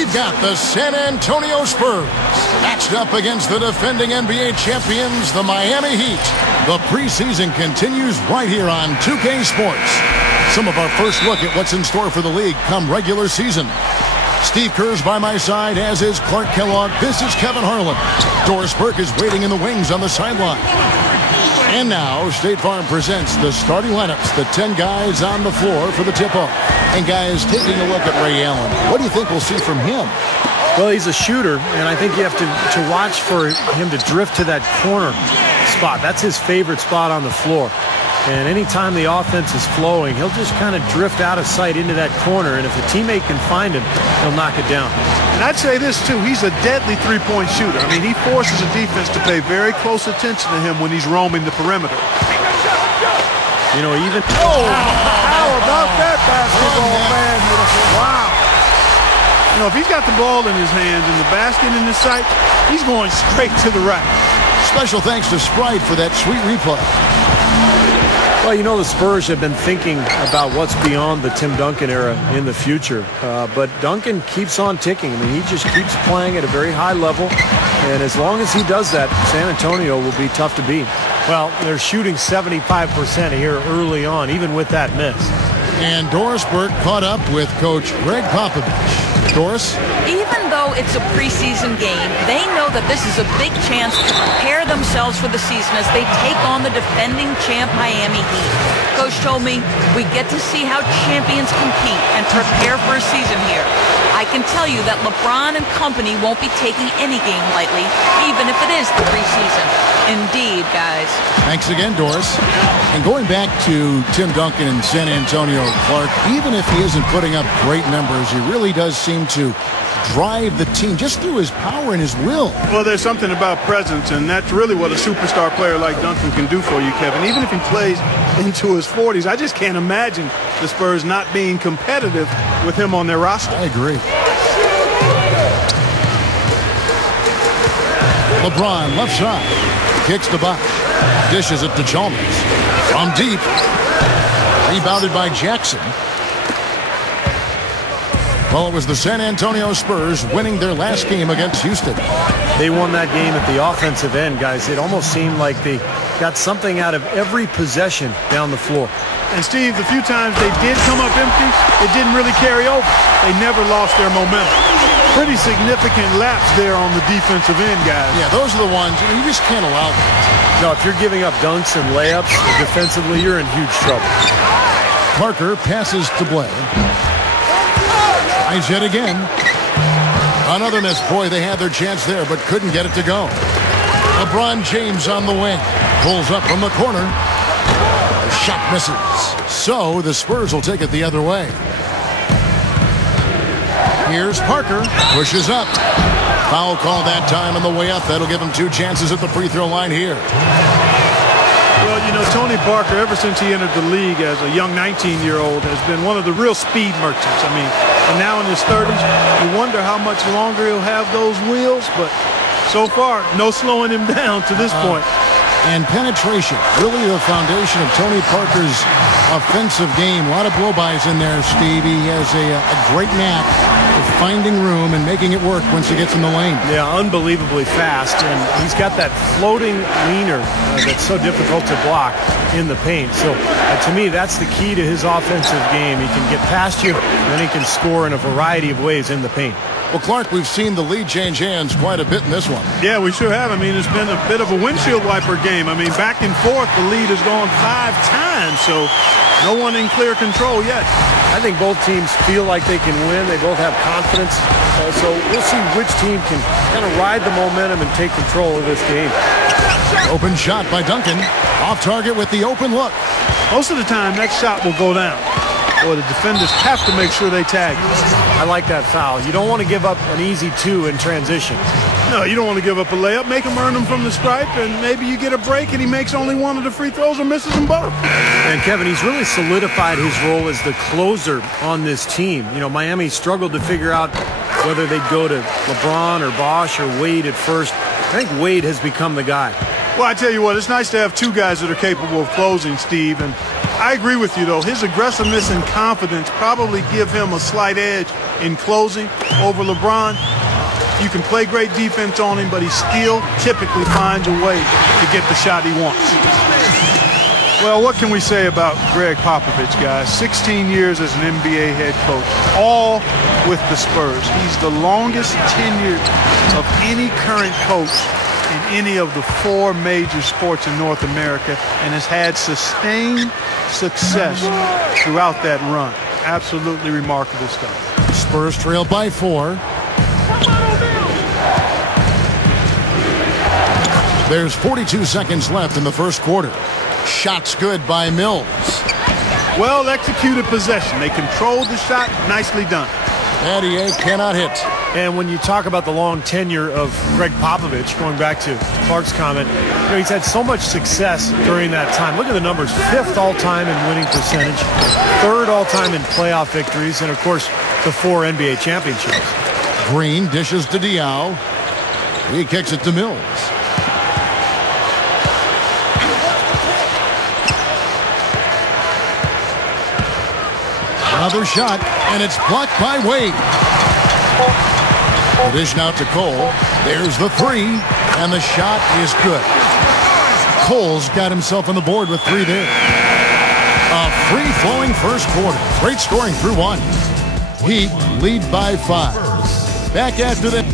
we've got the San Antonio Spurs matched up against the defending NBA champions, the Miami Heat. The preseason continues right here on 2K Sports. Some of our first look at what's in store for the league come regular season. Steve Kerr's by my side, as is Clark Kellogg. This is Kevin Harlan. Doris Burke is waiting in the wings on the sideline. And now, State Farm presents the starting lineups, the 10 guys on the floor for the tip-off. And guys, taking a look at Ray Allen, what do you think we'll see from him? Well, he's a shooter, and I think you have to watch for him to drift to that corner spot. That's his favorite spot on the floor. And anytime the offense is flowing, he'll just kind of drift out of sight into that corner, and if a teammate can find him, he'll knock it down. And I'd say this, too. He's a deadly three-point shooter. I mean, he forces a defense to pay very close attention to him when he's roaming the perimeter. You know, even... Oh, how about that basketball, man? Wow. You know, if he's got the ball in his hands and the basket in his sight, he's going straight to the right. Special thanks to Sprite for that sweet replay. Well, you know, the Spurs have been thinking about what's beyond the Tim Duncan era in the future. But Duncan keeps on ticking. I mean, he just keeps playing at a very high level. And as long as he does that, San Antonio will be tough to beat. Well, they're shooting 75% here early on, even with that miss. And Doris Burke caught up with Coach Greg Popovich. Doris? Even though it's a preseason game, they know that this is a big chance to prepare themselves for the season as they take on the defending champ Miami Heat. Coach told me we get to see how champions compete and prepare for a season here. I can tell you that LeBron and company won't be taking any game lightly, even if it is the preseason. Indeed, guys. Thanks again, Doris. And going back to Tim Duncan in San Antonio, Clark, even if he isn't putting up great numbers, he really does seem to drive the team just through his power and his will. Well, there's something about presence, and that's really what a superstar player like Duncan can do for you, Kevin. Even if he plays into his 40s, I just can't imagine the Spurs not being competitive with him on their roster. I agree. LeBron, left side. Kicks to Bosh. Dishes it to Chalmers. From deep. Rebounded by Jackson. Well, it was the San Antonio Spurs winning their last game against Houston. They won that game at the offensive end, guys. It almost seemed like they got something out of every possession down the floor. And, Steve, the few times they did come up empty, it didn't really carry over. They never lost their momentum. Pretty significant laps there on the defensive end, guys. Yeah, those are the ones you just can't allow that. No, if you're giving up dunks and layups defensively, you're in huge trouble. Parker passes to Blair. Tries yet again. Another miss. Boy, they had their chance there, but couldn't get it to go. LeBron James on the wing. Pulls up from the corner. The shot misses. So the Spurs will take it the other way. Here's Parker. Pushes up. Foul call that time on the way up. That'll give him 2 chances at the free throw line here. Well, you know, Tony Parker, ever since he entered the league as a young 19-year-old, has been one of the real speed merchants. I mean, and now in his 30s, you wonder how much longer he'll have those wheels, but so far, no slowing him down to this point. And penetration, really the foundation of Tony Parker's offensive game. A lot of blow-bys in there, Steve. He has a great knack of finding room and making it work once he gets in the lane. Yeah, unbelievably fast, and he's got that floating leaner that's so difficult to block in the paint. So, to me, that's the key to his offensive game. He can get past you, and then he can score in a variety of ways in the paint. Well, Clark, we've seen the lead change hands quite a bit in this one. Yeah, we sure have. I mean, it's been a bit of a windshield wiper game. I mean, back and forth, the lead has gone 5 times, so no one in clear control yet. I think both teams feel like they can win. They both have confidence. So we'll see which team can kind of ride the momentum and take control of this game. Open shot by Duncan. Off target with the open look. Most of the time, that shot will go down. Or the defenders have to make sure they tag. I like that foul. You don't want to give up an easy 2 in transition. No, you don't want to give up a layup. Make him earn them from the stripe, and maybe you get a break and he makes only one of the free throws or misses them both. And, Kevin, he's really solidified his role as the closer on this team. You know, Miami struggled to figure out whether they'd go to LeBron or Bosh or Wade at first. I think Wade has become the guy. Well, I tell you what, it's nice to have 2 guys that are capable of closing, Steve, and I agree with you, though. His aggressiveness and confidence probably give him a slight edge in closing over LeBron. You can play great defense on him, but he still typically finds a way to get the shot he wants. Well, what can we say about Greg Popovich, guys? 16 years as an NBA head coach, all with the Spurs. He's the longest tenured of any current coach in any of the 4 major sports in North America and has had sustained success throughout that run. Absolutely remarkable stuff. Spurs trail by 4. There's 42 seconds left in the first quarter. Shots good by Mills. Well executed possession. They controlled the shot. Nicely done. Adier cannot hit. And when you talk about the long tenure of Greg Popovich, going back to Clark's comment, he's had so much success during that time. Look at the numbers. 5th all-time in winning percentage, 3rd all-time in playoff victories, and, of course, the 4 NBA championships. Green dishes to Diaw. He kicks it to Mills. Another shot, and it's blocked by Wade. The dish now to Cole. There's the 3, and the shot is good. Cole's got himself on the board with 3 there. A free-flowing first quarter. Great scoring through 1. Heat lead by 5. Back after that.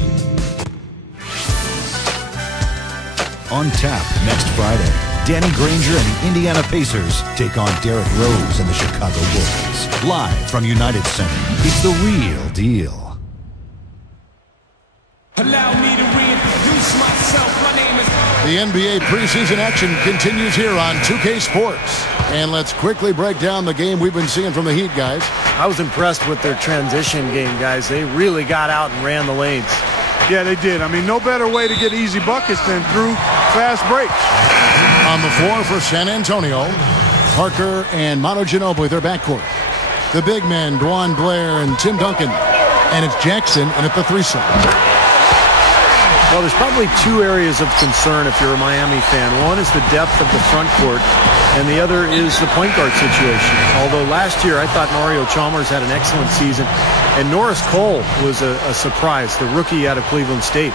On tap next Friday. Danny Granger and the Indiana Pacers take on Derrick Rose and the Chicago Bulls. Live from United Center, it's the real deal. Allow me to reintroduce myself. My name is... The NBA preseason action continues here on 2K Sports. And let's quickly break down the game we've been seeing from the Heat, guys. I was impressed with their transition game, guys. They really got out and ran the lanes. Yeah, they did. I mean, no better way to get easy buckets than through fast breaks. On the floor for San Antonio, Parker and Manu Ginobili, their backcourt. The big men, Dwan Blair and Tim Duncan. And it's Jackson and at the 3-side. Well, there's probably 2 areas of concern if you're a Miami fan. One is the depth of the front court, and the other is the point guard situation. Although last year I thought Mario Chalmers had an excellent season, and Norris Cole was a surprise, the rookie out of Cleveland State.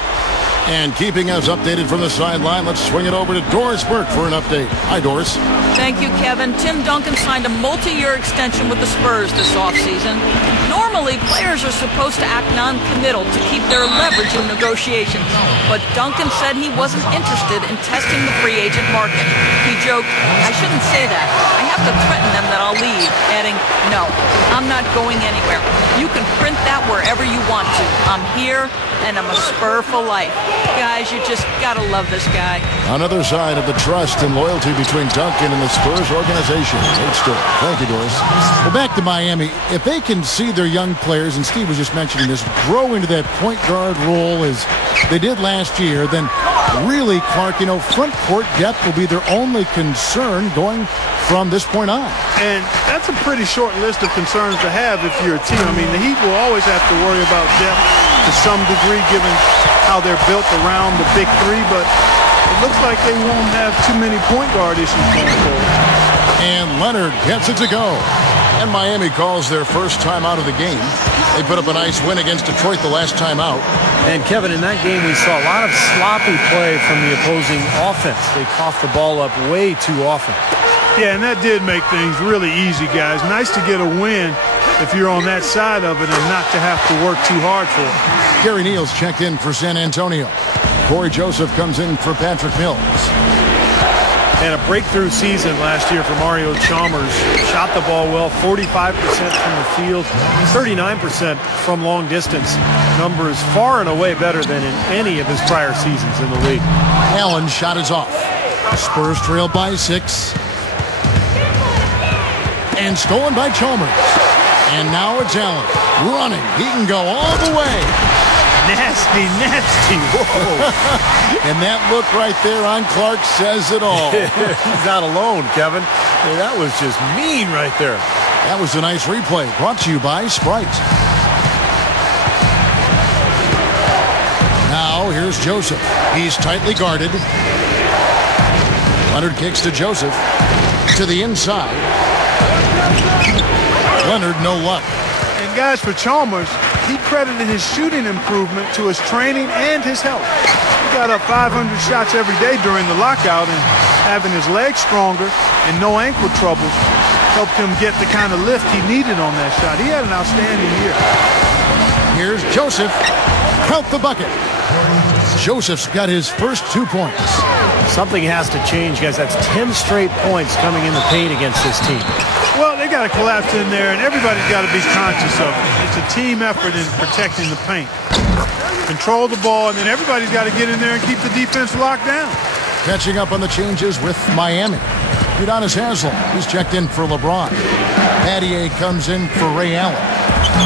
And keeping us updated from the sideline, let's swing it over to Doris Burke for an update. Hi, Doris. Thank you, Kevin. Tim Duncan signed a multi-year extension with the Spurs this offseason. Normally, players are supposed to act non-committal to keep their leverage in negotiations. But Duncan said he wasn't interested in testing the free agent market. He joked, "I shouldn't say that. I have to threaten them that I'll leave," adding, "No, I'm not going anywhere. You can print that wherever you want to. I'm here, and I'm a Spur for life." Guys, you just gotta love this guy. Another sign of the trust and loyalty between Duncan and the Spurs organization. Great story. Thank you, Doris. Well, back to Miami. If they can see their young players, and Steve was just mentioning this, grow into that point guard role as they did last year, then really, Clark, front court depth will be their only concern going from this point on. And that's a pretty short list of concerns to have if you're a team. I mean, the Heat will always have to worry about depth to some degree given how they're built around the big 3, but it looks like they won't have too many point guard issues going forward. And Leonard gets it to go. And Miami calls their first time out of the game. They put up a nice win against Detroit the last time out. And, Kevin, in that game we saw a lot of sloppy play from the opposing offense. They coughed the ball up way too often. Yeah, and that did make things really easy, guys. Nice to get a win if you're on that side of it and not to have to work too hard for it. Gary Neal's checked in for San Antonio. Corey Joseph comes in for Patrick Mills. And a breakthrough season last year for Mario Chalmers. Shot the ball well, 45% from the field, 39% from long distance. Numbers far and away better than in any of his prior seasons in the league. Allen's shot is off. Spurs trail by 6. And stolen by Chalmers. And now it's Allen running. He can go all the way. Nasty, nasty. Whoa. And that look right there on Clark says it all. He's not alone, Kevin. That was just mean right there. That was a nice replay brought to you by Sprite. Now here's Joseph. He's tightly guarded. Leonard kicks to Joseph. To the inside. Leonard, no luck. And guys, for Chalmers, he credited his shooting improvement to his training and his health. He got up 500 shots every day during the lockout, and having his legs stronger and no ankle troubles helped him get the kind of lift he needed on that shot. He had an outstanding year. Here's Joseph. Count the bucket. Joseph's got his first 2 points. Something has to change, guys. That's 10 straight points coming in the paint against this team. Well, they got to collapse in there, and everybody's got to be conscious of it. It's a team effort in protecting the paint. Control the ball, and then everybody's got to get in there and keep the defense locked down. Catching up on the changes with Miami. Udonis Haslem, he's checked in for LeBron. Battier comes in for Ray Allen.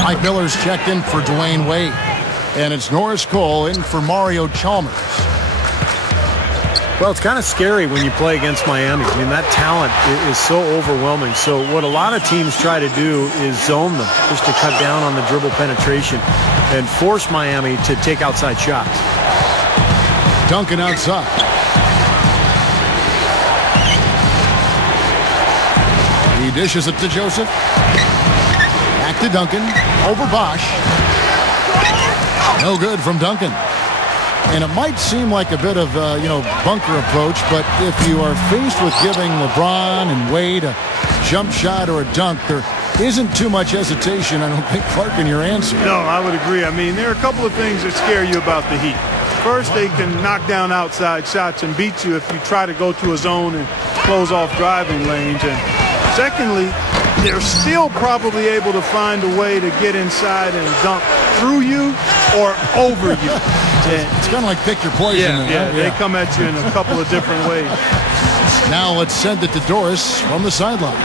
Mike Miller's checked in for Dwayne Wade. And it's Norris Cole in for Mario Chalmers. Well, it's kind of scary when you play against Miami. I mean, that talent is so overwhelming. So what a lot of teams try to do is zone them just to cut down on the dribble penetration and force Miami to take outside shots. Duncan outside. He dishes it to Joseph. Back to Duncan. Over Bosch. No good from Duncan. And it might seem like a bit of bunker approach, but if you are faced with giving LeBron and Wade a jump shot or a dunk, there isn't too much hesitation, I don't think, Clark, in your answer. No, I would agree. I mean, there are a couple of things that scare you about the Heat. First, they can knock down outside shots and beat you if you try to go to a zone and close off driving lanes. And secondly, they're still probably able to find a way to get inside and dunk through you or over you. It's kind of like pick your poison. Yeah, they come at you in a couple of different ways. Now let's send it to Doris from the sideline.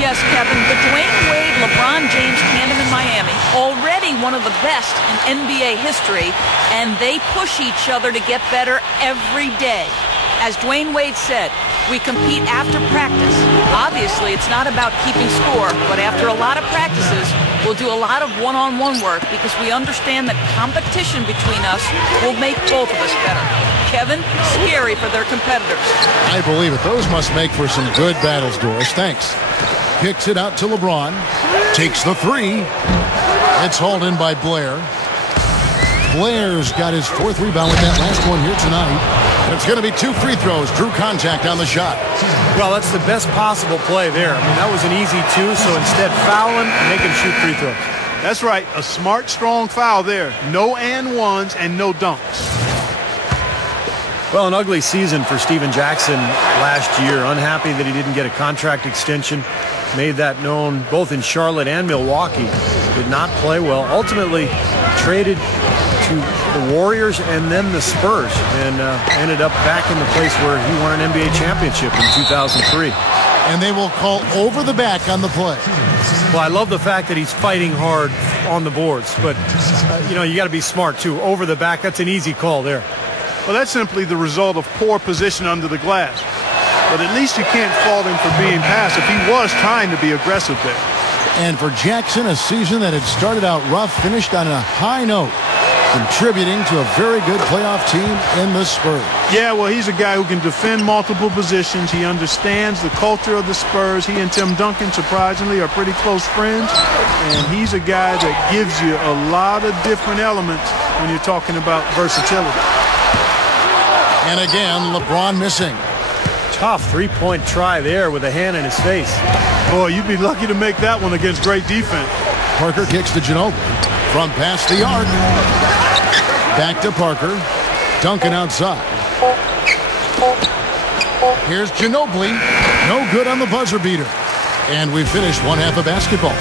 Yes, Kevin, the Dwayne Wade, LeBron James tandem in Miami, already one of the best in NBA history, and they push each other to get better every day. As Dwayne Wade said, we compete after practice. Obviously, it's not about keeping score, but after a lot of practices, we'll do a lot of one-on-one work because we understand that competition between us will make both of us better. Kevin, scary for their competitors. I believe it. Those must make for some good battles, Doris. Thanks. Kicks it out to LeBron. Takes the three. It's hauled in by Blair. Blair's got his fourth rebound with that last one here tonight. And it's going to be 2 free throws. Drew contact on the shot. Well, that's the best possible play there. I mean, that was an easy 2, so instead foul him and make him shoot free throws. That's right. A smart, strong foul there. No and ones and no dunks. Well, an ugly season for Steven Jackson last year. Unhappy that he didn't get a contract extension. Made that known both in Charlotte and Milwaukee. Did not play well. Ultimately traded to the Warriors and then the Spurs, and ended up back in the place where he won an NBA championship in 2003. And they will call over the back on the play. Well, I love the fact that he's fighting hard on the boards, but you got to be smart too. Over the back, that's an easy call there. Well, that's simply the result of poor position under the glass. But at least you can't fault him for being passive. He was trying to be aggressive there. And for Jackson, a season that had started out rough, finished on a high note, contributing to a very good playoff team in the Spurs. Yeah, well, he's a guy who can defend multiple positions. He understands the culture of the Spurs. He and Tim Duncan, surprisingly, are pretty close friends. And he's a guy that gives you a lot of different elements when you're talking about versatility. And again, LeBron missing. Tough three-point try there with a hand in his face. Boy, you'd be lucky to make that one against great defense. Parker kicks to Ginobili. From past the arc. Back to Parker. Duncan outside. Here's Ginobili. No good on the buzzer beater. And we finished one half of basketball.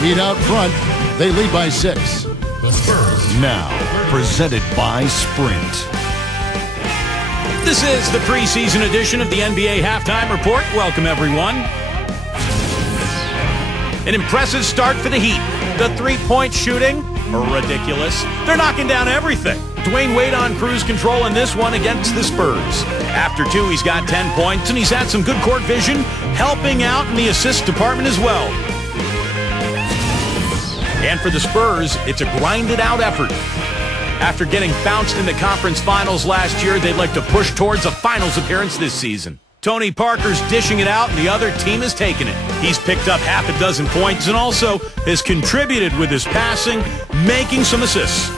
Heat out front. They lead by 6. The Spurs now presented by Sprint. This is the preseason edition of the NBA Halftime Report. Welcome, everyone. An impressive start for the Heat. The three-point shooting, ridiculous. They're knocking down everything. Dwayne Wade on cruise control in this one against the Spurs. After 2, he's got 10 points, and he's had some good court vision, helping out in the assist department as well. And for the Spurs, it's a grinded-out effort. After getting bounced in the conference finals last year, they'd like to push towards a finals appearance this season. Tony Parker's dishing it out, and the other team is taking it. He's picked up half a dozen points and also has contributed with his passing, making some assists.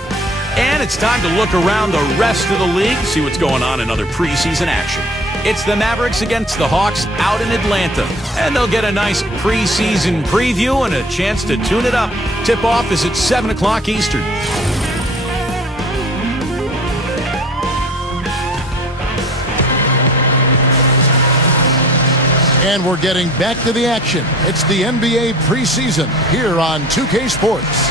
And it's time to look around the rest of the league, see what's going on in other preseason action. It's the Mavericks against the Hawks out in Atlanta, and they'll get a nice preseason preview and a chance to tune it up. Tip-off is at 7 o'clock Eastern. And we're getting back to the action. It's the NBA preseason here on 2K Sports.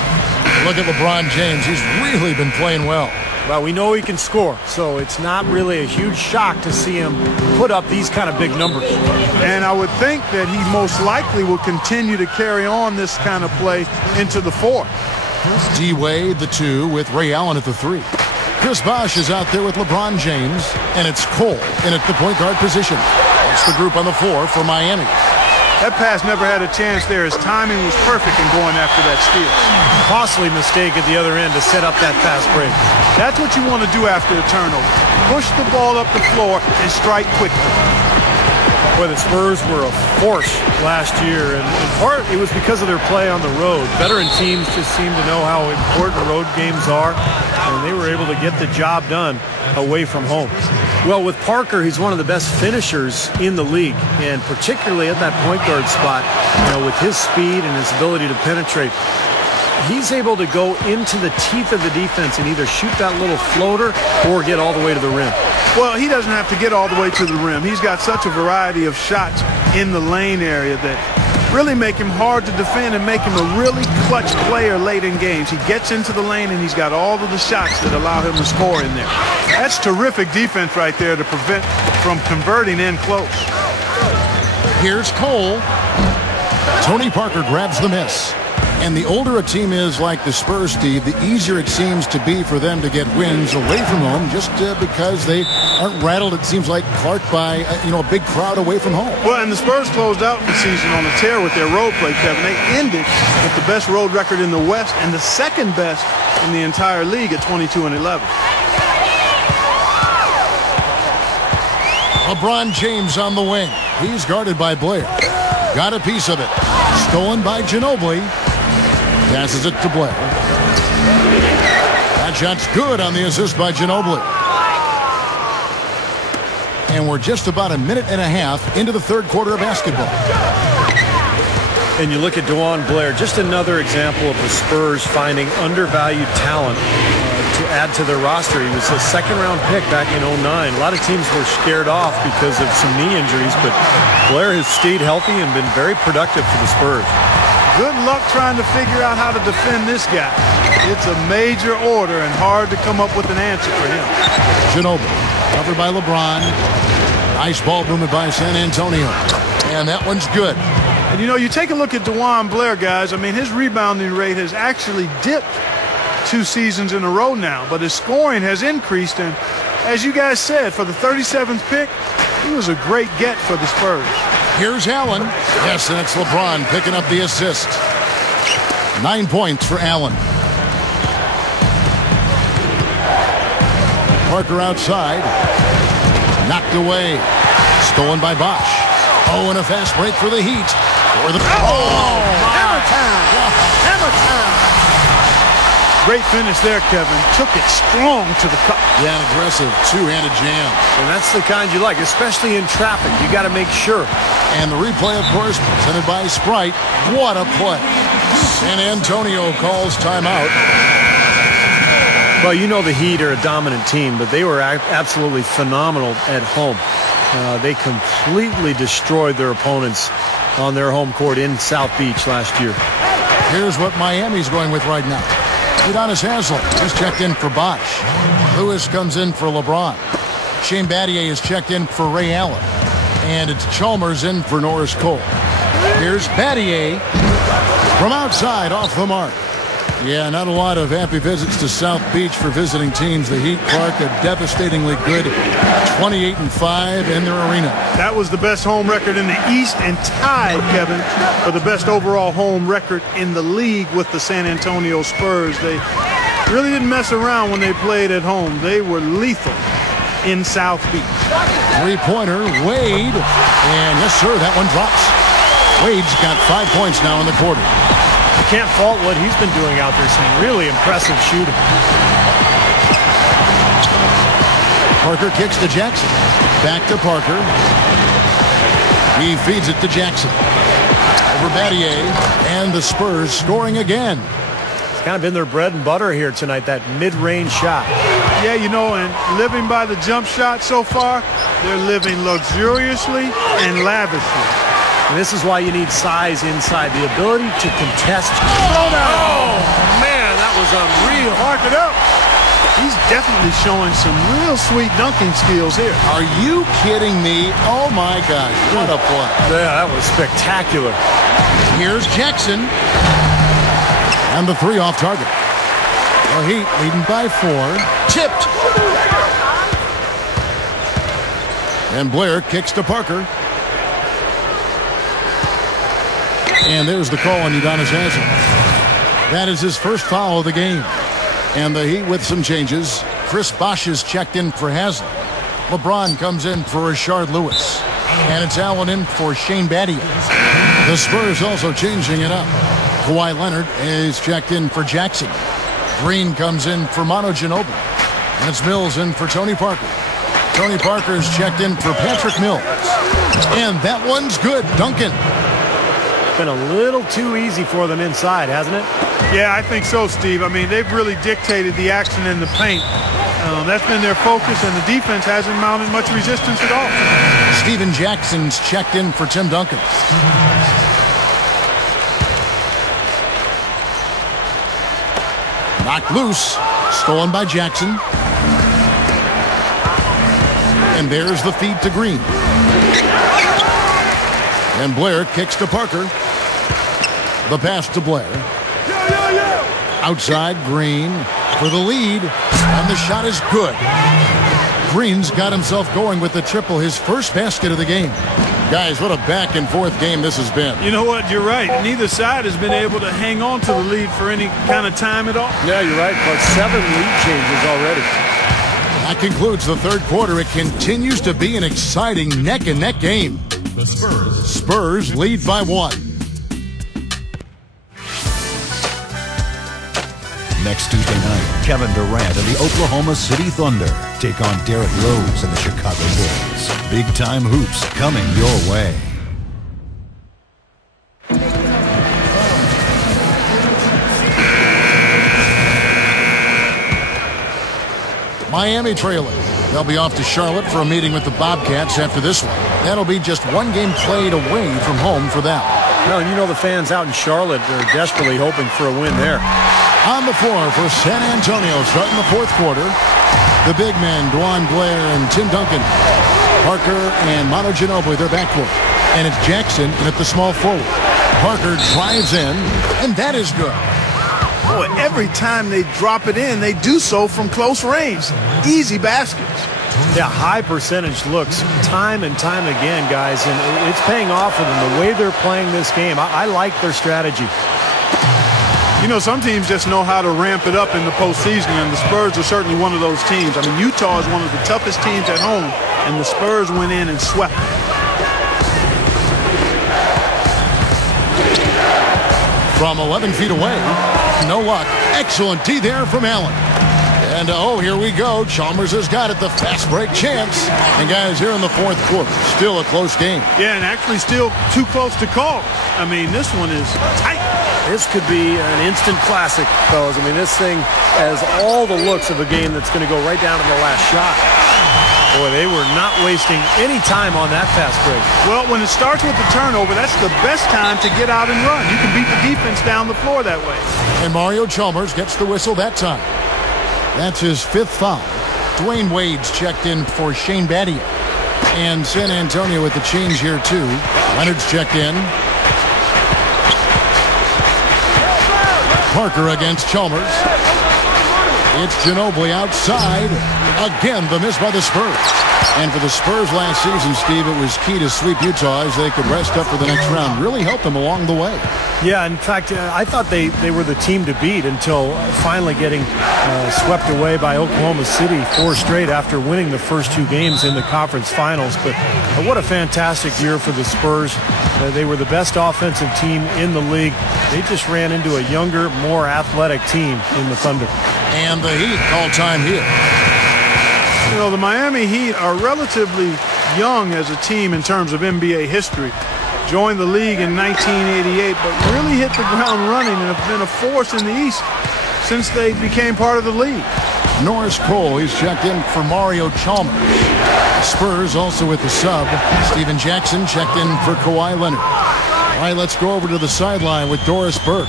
Look at LeBron James. He's really been playing well. Well, we know he can score, so it's not really a huge shock to see him put up these kind of big numbers. And I would think that he most likely will continue to carry on this kind of play into the fourth. D-Wade, the 2, with Ray Allen at the 3. Chris Bosh is out there with LeBron James, and it's Cole in at the point guard position. It's the group on the floor for Miami. That pass never had a chance there. His timing was perfect in going after that steal. Costly mistake at the other end to set up that fast break. That's what you want to do after a turnover. Push the ball up the floor and strike quickly. Boy, the Spurs were a force last year, and in part it was because of their play on the road. Veteran teams just seem to know how important road games are, and they were able to get the job done away from home. Well, with Parker, he's one of the best finishers in the league, and particularly at that point guard spot, with his speed and his ability to penetrate, he's able to go into the teeth of the defense and either shoot that little floater or get all the way to the rim. Well, he doesn't have to get all the way to the rim. He's got such a variety of shots in the lane area that really make him hard to defend and make him a really clutch player late in games. He gets into the lane and he's got all of the shots that allow him to score in there. That's terrific defense right there to prevent from converting in close. Here's Cole. Tony Parker grabs the miss. And the older a team is like the Spurs, Steve, the easier it seems to be for them to get wins away from home just because they aren't rattled, it seems like, Clark, by a big crowd away from home. Well, and the Spurs closed out the season on a tear with their road play, Kevin. They ended with the best road record in the West and the second best in the entire league at 22-11. LeBron James on the wing. He's guarded by Blair. Got a piece of it. Stolen by Ginobili. Passes it to Blair. That shot's good on the assist by Ginobili. And we're just about a minute and a half into the third quarter of basketball. And you look at DeJuan Blair, just another example of the Spurs finding undervalued talent to add to their roster. He was a second-round pick back in 2009. A lot of teams were scared off because of some knee injuries, but Blair has stayed healthy and been very productive for the Spurs. Good luck trying to figure out how to defend this guy. It's a major order and hard to come up with an answer for him. Ginobili, covered by LeBron. Nice ball movement by San Antonio. And that one's good. And you take a look at DeJuan Blair, guys. I mean, his rebounding rate has actually dipped 2 seasons in a row now, but his scoring has increased. And as you guys said, for the 37th pick, he was a great get for the Spurs. Here's Allen. Yes, and it's LeBron picking up the assist. 9 points for Allen. Parker outside. Knocked away. Stolen by Bosh. Oh, and a fast break for the Heat. For the Hammer time! Hammer time! Great finish there, Kevin. Took it strong to the cup. Yeah, an aggressive two-handed jam. And that's the kind you like, especially in traffic. You got to make sure. And the replay, of course, presented by Sprite. What a play. San Antonio calls timeout. Well, the Heat are a dominant team, but they were absolutely phenomenal at home. They completely destroyed their opponents on their home court in South Beach last year. Here's what Miami's going with right now. Udonis Haslem has checked in for Bosh. Lewis comes in for LeBron. Shane Battier is checked in for Ray Allen. And it's Chalmers in for Norris Cole. Here's Battier from outside off the mark. Yeah, not a lot of happy visits to South Beach for visiting teams. The Heat, Clark, a devastatingly good 28-5 in their arena. That was the best home record in the East and tied, Kevin, for the best overall home record in the league with the San Antonio Spurs. They really didn't mess around when they played at home. They were lethal in South Beach. Three-pointer, Wade. And yes, sir, that one drops. Wade's got 5 points now in the quarter. You can't fault what he's been doing out there. Some really impressive shooting. Parker kicks to Jackson. Back to Parker. He feeds it to Jackson. Over Battier. And the Spurs scoring again. It's kind of been their bread and butter here tonight, that mid-range shot. Yeah, you know, and living by the jump shot so far, they're living luxuriously and lavishly. And this is why you need size inside, the ability to contest. Oh, man, that was unreal. Mark it up. He's definitely showing some real sweet dunking skills here. Are you kidding me? Oh, my gosh. What a play. Yeah, that was spectacular. Here's Jackson. And the three off target. The Heat leading by 4. Tipped. And Blair kicks to Parker. And there's the call on Udonis Haslem. That is his first foul of the game. And the Heat with some changes. Chris Bosh is checked in for Haslem. LeBron comes in for Rashard Lewis. And it's Allen in for Shane Battier. The Spurs also changing it up. Kawhi Leonard is checked in for Jackson. Green comes in for Manu Ginobili. And it's Mills in for Tony Parker. Tony Parker is checked in for Patrick Mills. And that one's good. Duncan. Been a little too easy for them inside, hasn't it? Yeah, I think so, Steve. I mean, they've really dictated the action in the paint. That's been their focus, and the defense hasn't mounted much resistance at all. Steven Jackson's checked in for Tim Duncan. Knocked loose. Stolen by Jackson. And there's the feed to Green. And Blair kicks to Parker. The pass to Blair. Outside, Green for the lead. And the shot is good. Green's got himself going with the triple, his first basket of the game. Guys, what a back and forth game this has been. You know what? You're right. Neither side has been able to hang on to the lead for any kind of time at all. Yeah, you're right. But 7 lead changes already. That concludes the third quarter. It continues to be an exciting neck-and-neck game. The Spurs lead by 1. Next Tuesday night, Kevin Durant and the Oklahoma City Thunder take on Derrick Rose and the Chicago Bulls. Big-time hoops coming your way. Miami trailing. They'll be off to Charlotte for a meeting with the Bobcats after this one. That'll be just one game played away from home for them. Well, and you know the fans out in Charlotte are desperately hoping for a win there. On the floor for San Antonio starting the fourth quarter. The big men, Dwan Blair and Tim Duncan. Parker and Manu Ginobili, their backcourt. And it's Jackson in at the small forward. Parker drives in, and that is good. Boy, every time they drop it in, they do so from close range. Easy baskets. Yeah, high percentage looks time and time again, guys, and it's paying off for them. The way they're playing this game, I like their strategy. You know, some teams just know how to ramp it up in the postseason, and the Spurs are certainly one of those teams. I mean, Utah is one of the toughest teams at home, and the Spurs went in and swept them. From 11 feet away, no luck. Excellent D there from Allen. And, oh, here we go. Chalmers has got it, the fast break chance. And, guys, here in the fourth quarter, still a close game. Yeah, and actually still too close to call. I mean, this one is tight. This could be an instant classic, fellas. I mean, this thing has all the looks of a game that's going to go right down to the last shot. Boy, they were not wasting any time on that fast break. Well, when it starts with the turnover, that's the best time to get out and run. You can beat the defense down the floor that way. And Mario Chalmers gets the whistle that time. That's his 5th foul. Dwayne Wade's checked in for Shane Battier. And San Antonio with the change here, too. Leonard's checked in. Parker against Chalmers. It's Ginobili outside. Again, the miss by the Spurs. And for the Spurs last season, Steve, it was key to sweep Utah as they could rest up for the next round. Really helped them along the way. Yeah, in fact, I thought they were the team to beat until finally getting swept away by Oklahoma City 4 straight after winning the first 2 games in the conference finals. But what a fantastic year for the Spurs. They were the best offensive team in the league. They just ran into a younger, more athletic team in the Thunder. And the Heat all-time here. You know, the Miami Heat are relatively young as a team in terms of NBA history. Joined the league in 1988, but really hit the ground running and have been a force in the East since they became part of the league. Norris Cole, he's checked in for Mario Chalmers. Spurs also with the sub. Steven Jackson checked in for Kawhi Leonard. All right, let's go over to the sideline with Doris Burke.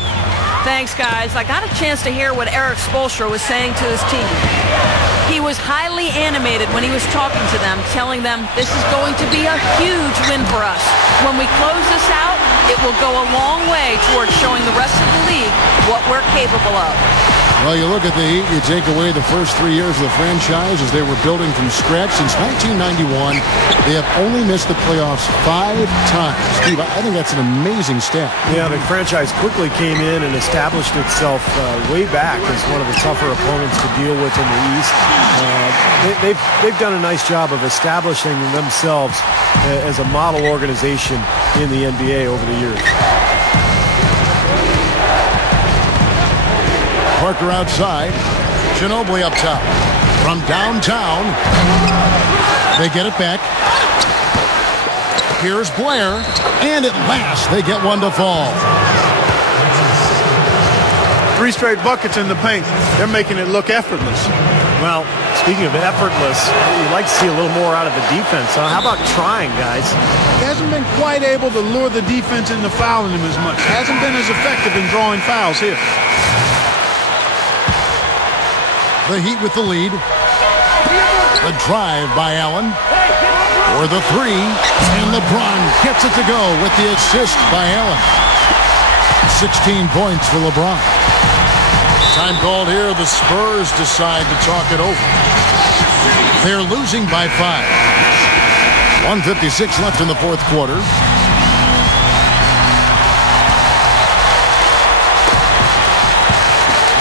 Thanks, guys. I got a chance to hear what Eric Spoelstra was saying to his team. He was highly animated when he was talking to them, telling them this is going to be a huge win for us. When we close this out, it will go a long way towards showing the rest of the league what we're capable of. Well, you look at the Heat, you take away the first 3 years of the franchise as they were building from scratch since 1991. They have only missed the playoffs 5 times. Steve, I think that's an amazing stat. Yeah, the franchise quickly came in and established itself way back as one of the tougher opponents to deal with in the East. They've done a nice job of establishing themselves as a model organization in the NBA over the years. Parker outside. Ginobili up top. From downtown. They get it back. Here's Blair. And at last, they get one to fall. 3 straight buckets in the paint. They're making it look effortless. Well, speaking of effortless, you'd like to see a little more out of the defense. How about trying, guys? He hasn't been quite able to lure the defense into fouling him as much. Hasn't been as effective in drawing fouls here. The Heat with the lead. The drive by Allen. For the 3. And LeBron gets it to go with the assist by Allen. 16 points for LeBron. Time called here. The Spurs decide to talk it over. They're losing by 5. 1:56 left in the fourth quarter.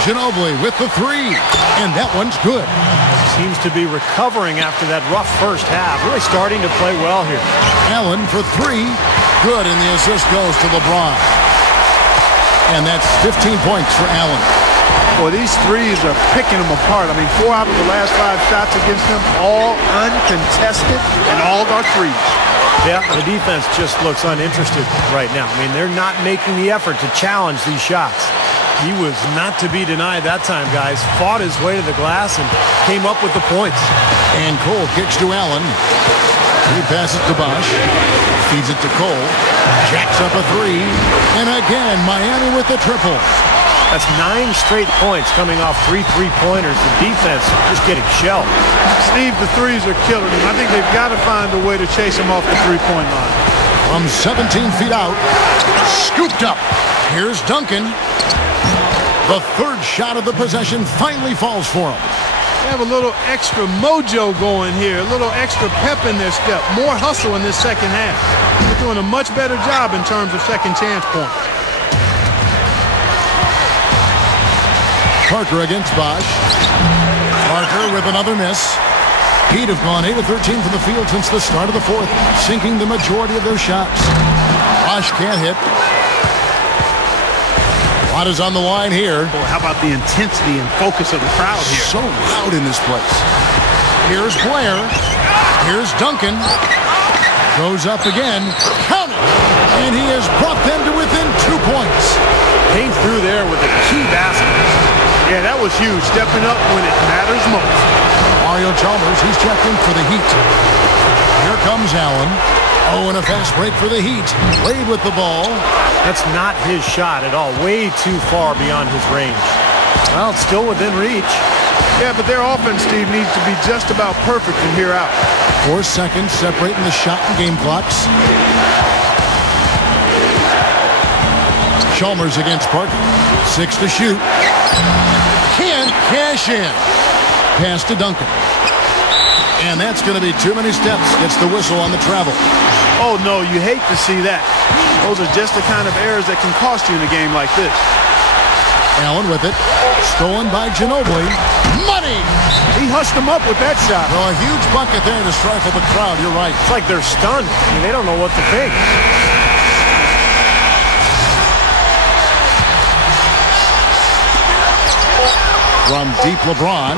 Ginobili with the 3, and that one's good. Seems to be recovering after that rough first half. Really starting to play well here. Allen for 3, good, and the assist goes to LeBron. And that's 15 points for Allen. Boy, these threes are picking them apart. I mean, 4 out of the last 5 shots against them, all uncontested, and all are threes. Yeah, the defense just looks uninterested right now. I mean, they're not making the effort to challenge these shots. He was not to be denied that time, guys. Fought his way to the glass and came up with the points. And Cole kicks to Allen. He passes to Bosch. Feeds it to Cole. Jacks up a 3. And again, Miami with the triple. That's 9 straight points coming off 3 3-pointers. The defense just getting shelled. Steve, the threes are killing him. I think they've got to find a way to chase him off the 3-point line. From 17 feet out. Scooped up. Here's Duncan. The third shot of the possession finally falls for him. They have a little extra mojo going here, a little extra pep in their step, more hustle in this second half. They're doing a much better job in terms of second chance points. Parker against Bosch. Parker with another miss. Heat have gone 8 of 13 from the field since the start of the fourth, sinking the majority of their shots. Bosch can't hit. Watt is on the line here. Boy, how about the intensity and focus of the crowd here? So loud in this place. Here's Blair. Here's Duncan. Goes up again. Count it. And he has brought them to within 2 points. Came through there with a key basket. Yeah, that was huge. Stepping up when it matters most. Mario Chalmers, he's checked in for the Heat. Here comes Allen. Oh, and a fast break for the Heat. Played with the ball. That's not his shot at all. Way too far beyond his range. Well, it's still within reach. Yeah, but their offense, Steve, needs to be just about perfect from here out. 4 seconds separating the shot and game clocks. Chalmers against Parker. 6 to shoot. Can't cash in. Pass to Duncan. And that's going to be too many steps. Gets the whistle on the travel. Oh, no, you hate to see that. Those are just the kind of errors that can cost you in a game like this. Allen with it. Stolen by Ginobili. Money! He hushed him up with that shot. Well, a huge bucket there to stifle the crowd. You're right. It's like they're stunned. I mean, they don't know what to think. From deep, LeBron.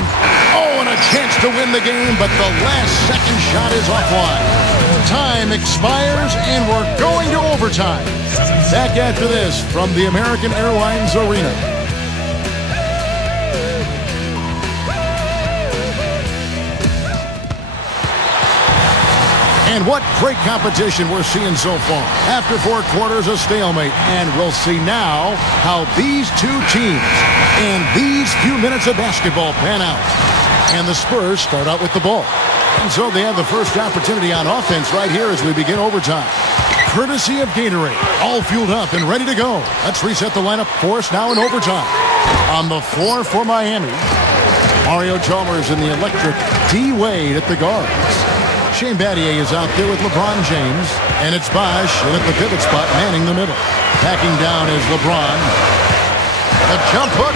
Oh, and a chance to win the game, but the last second shot is offline. Time expires, and we're going to overtime. Back after this from the American Airlines Arena. And what great competition we're seeing so far. After 4 quarters, a stalemate. And we'll see now how these two teams and these few minutes of basketball pan out. And the Spurs start out with the ball. And so they have the first opportunity on offense right here as we begin overtime. Courtesy of Gatorade. All fueled up and ready to go. Let's reset the lineup for us now in overtime. On the floor for Miami, Mario Chalmers in the electric D-Wade at the guards. Shane Battier is out there with LeBron James. And it's Bosh in at the pivot spot, manning the middle. Backing down is LeBron. A jump hook.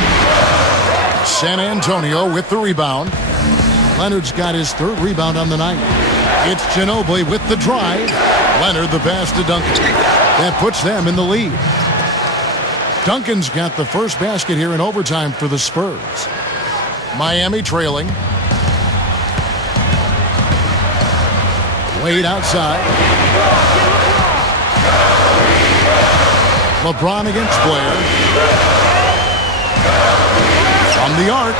San Antonio with the rebound. Leonard's got his 3rd rebound on the night. It's Ginobili with the drive. Leonard the pass to Duncan. That puts them in the lead. Duncan's got the first basket here in overtime for the Spurs. Miami trailing. Wade outside. LeBron against Blair. From the arc.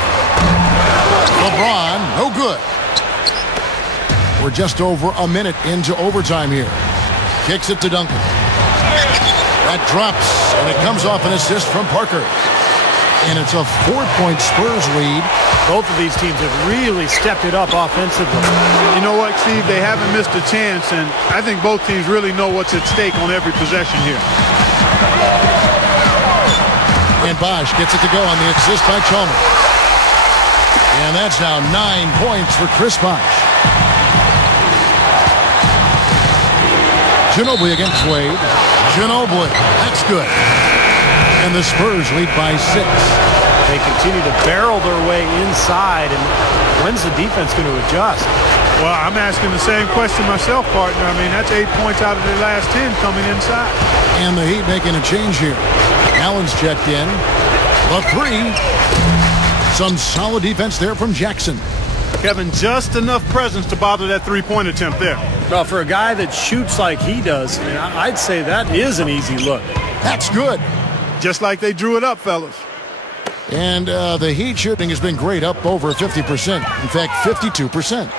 LeBron, no good. We're just over a minute into overtime here. Kicks it to Duncan. That drops, and it comes off an assist from Parker. And it's a 4-point Spurs lead. Both of these teams have really stepped it up offensively. You know what, Steve? They haven't missed a chance, and I think both teams really know what's at stake on every possession here. And Bosh gets it to go on the assist by Chalmers. And that's now 9 points for Chris Bosh. Ginobili against Wade. Ginobili, that's good. And the Spurs lead by 6. They continue to barrel their way inside, and when's the defense going to adjust? Well, I'm asking the same question myself, partner. I mean, that's 8 points out of their last 10 coming inside. And the Heat making a change here. Allen's checked in. The 3. Some solid defense there from Jackson. Kevin, just enough presence to bother that 3-point attempt there. Well, for a guy that shoots like he does, I mean, I'd say that is an easy look. That's good. Just like they drew it up, fellas. And the Heat shooting has been great, up over 50%. In fact, 52%.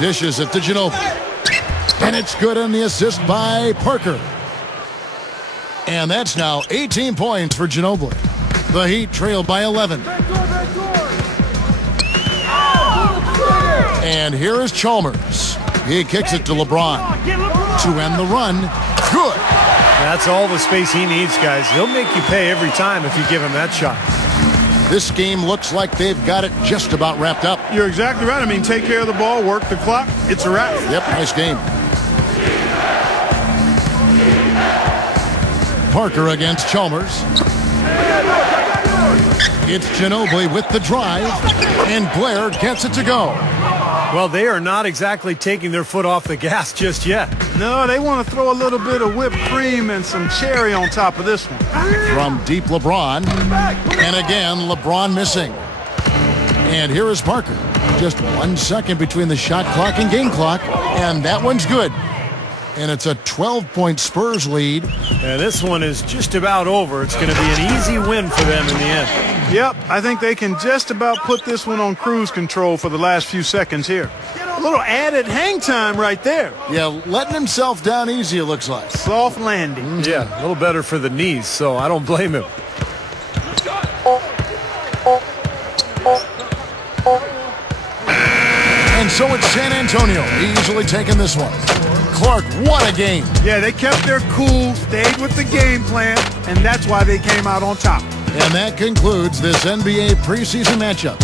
Dishes it to Ginobili. And it's good on the assist by Parker. And that's now 18 points for Ginobili. The Heat trail by 11. And here is Chalmers. He kicks it to LeBron to end the run. Good. That's all the space he needs, guys. He'll make you pay every time if you give him that shot. This game looks like they've got it just about wrapped up. You're exactly right. I mean, take care of the ball, work the clock. It's a wrap. Yep, nice game. Parker against Chalmers. It's Ginobili with the drive, and Blair gets it to go. Well, they are not exactly taking their foot off the gas just yet. No, they want to throw a little bit of whipped cream and some cherry on top of this one. From deep, LeBron. And again, LeBron missing. And here is Parker. Just 1 second between the shot clock and game clock, and that one's good. And it's a 12-point Spurs lead. Yeah, this one is just about over. It's going to be an easy win for them in the end. Yep, I think they can just about put this one on cruise control for the last few seconds here. A little added hang time right there. Yeah, letting himself down easy, it looks like. Soft landing. Yeah, a little better for the knees, so I don't blame him. And so it's San Antonio easily taking this one. Clark, what a game. Yeah, they kept their cool, stayed with the game plan, and that's why they came out on top. And that concludes this NBA preseason matchup.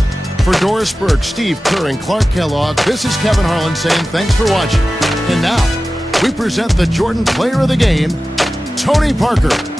For Doris Burke, Steve Kerr, and Clark Kellogg, this is Kevin Harlan saying thanks for watching. And now, we present the Jordan Player of the Game, Tony Parker.